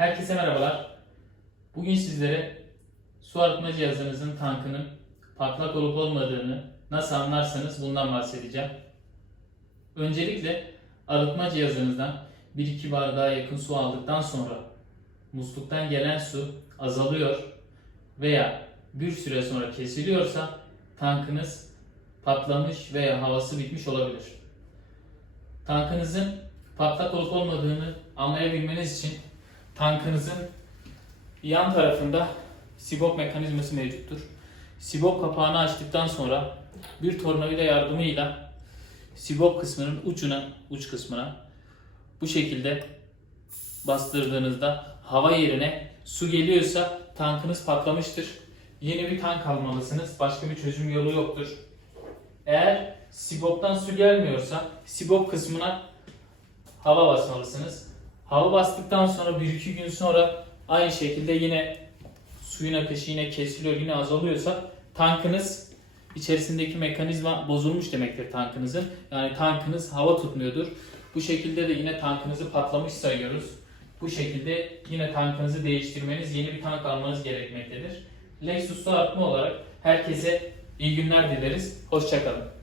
Herkese merhabalar. Bugün sizlere su arıtma cihazınızın tankının patlak olup olmadığını nasıl anlarsanız bundan bahsedeceğim. Öncelikle arıtma cihazınızdan 1-2 bardağa yakın su aldıktan sonra musluktan gelen su azalıyor veya bir süre sonra kesiliyorsa tankınız patlamış veya havası bitmiş olabilir. Tankınızın patlak olup olmadığını anlayabilmeniz için tankınızın yan tarafında sibop mekanizması mevcuttur. Sibop kapağını açtıktan sonra bir tornavida yardımıyla sibop kısmının ucuna, uç kısmına bu şekilde bastırdığınızda hava yerine su geliyorsa tankınız patlamıştır. Yeni bir tank almalısınız. Başka bir çözüm yolu yoktur. Eğer siboptan su gelmiyorsa sibop kısmına hava basmalısınız. Hava bastıktan sonra 1-2 gün sonra aynı şekilde yine suyun akışı yine kesiliyor, yine azalıyorsa tankınız içerisindeki mekanizma bozulmuş demektir tankınızın. Yani tankınız hava tutmuyordur. Bu şekilde de yine tankınızı patlamış sayıyoruz. Bu şekilde yine tankınızı değiştirmeniz, yeni bir tank almanız gerekmektedir. Lexus'ta artma olarak herkese iyi günler dileriz. Hoşçakalın.